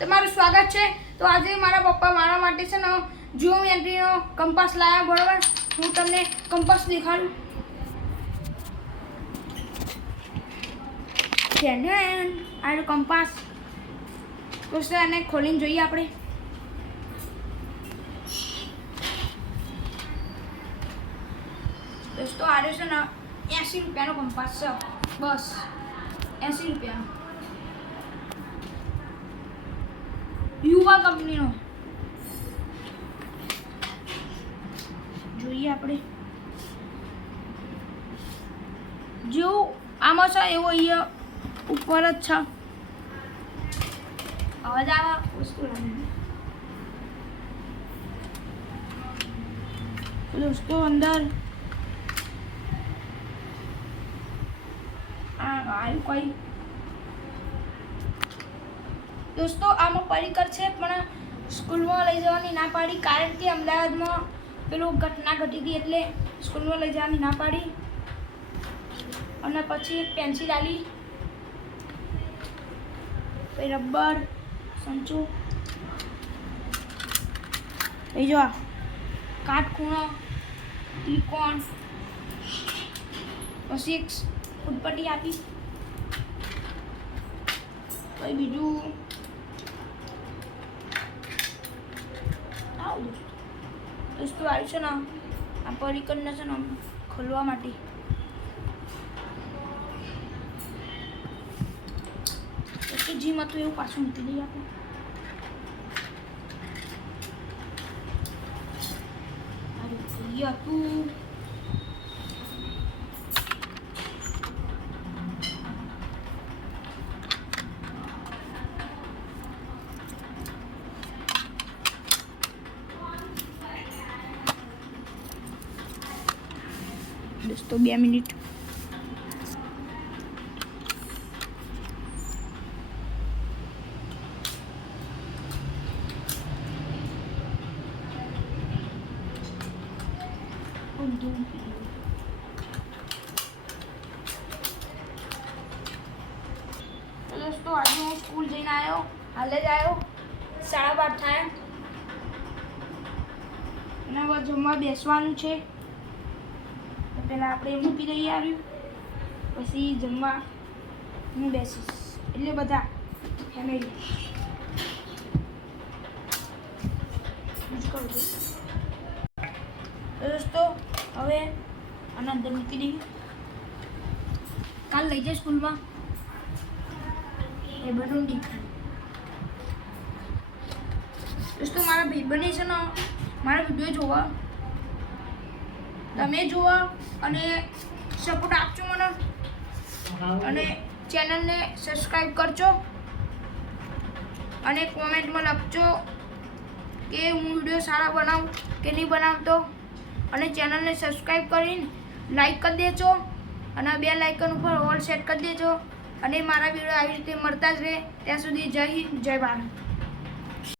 તમારું સ્વાગત છે. તો આજે મારા પપ્પા મારા માટે છે ને જીઓમેટ્રીનો કંપાસ લાવ્યા બરાબર? હું તમને કંપાસ દેખાડું. આ કંપાસ. કંપાસ સર એને ખોલીને જોઈએ આપણે. દોસ્તો, આ છે ને એંસી રૂપિયાનો કંપાસ છે. બસ એંસી રૂપિયાનો યુવા કંપનીનો જોઈએ આપણે જેવું આમાં છે એવો અહીંયા ઉપર જ છે અવાજ આવા વસ્તુ દોસ્તો અંદર આ કઈ દોસ્તો, આમાં પરિકર છે, પણ સ્કૂલમાં લઈ જવાની ના પાડી, કારણ કે અમદાવાદમાં પેલું ઘટના ઘટી હતી એટલે સ્કૂલમાં લઈ જવાની ના પાડી. અને પછી પેન્સિલ આલી, પછી રબર, સંચુ, લઈ જવા. કાટખૂણો, ત્રિકોણ, પછી એક ફૂટપટ્ટી આપી. પછી બીજું આવું દોસ્તો આવ્યું છે ને, આ પરિકરને છે ને ખોલવા માટે. જીમ હતું એવું પાછું મૂકી દઈએ આપણે. અરે દોસ્તો બે મિનિટ દોસ્તો, આજે હું સ્કૂલ જઈને આવ્યો. હાલે જ આવ્યો. સાડા બાર થાય. એના બાદ જમવા બેસવાનું છે. પહેલાં આપણે મૂકી દઈએ આવ્યું. પછી જમવા હું બેસીશ. એટલે બધા ફેમિલી દોસ્તો, હવે આના અંદર મૂકી દઈએ. કાલ લઈ જાય સ્કૂલમાં. એ બધું દેખાય દોસ્તો, મારા ભાઈ બને છે ને, મારા વીડિયો જોવા. તમે જુઓ અને સપોર્ટ આપજો મને. અને ચેનલને સબસ્ક્રાઈબ કરજો. અને કોમેન્ટમાં લખજો કે હું વીડિયો સારા બનાવું કે નહીં બનાવતો. અને ચેનલને સબસ્ક્રાઈબ કરીને લાઈક કરી દેજો. અને બે લાઇકન ઉપર ઓલ સેટ કરી દેજો. અને મારા વીડિયો આવી રીતે મળતા જ રહે. ત્યાં સુધી જય હિન્દ જય ભારત.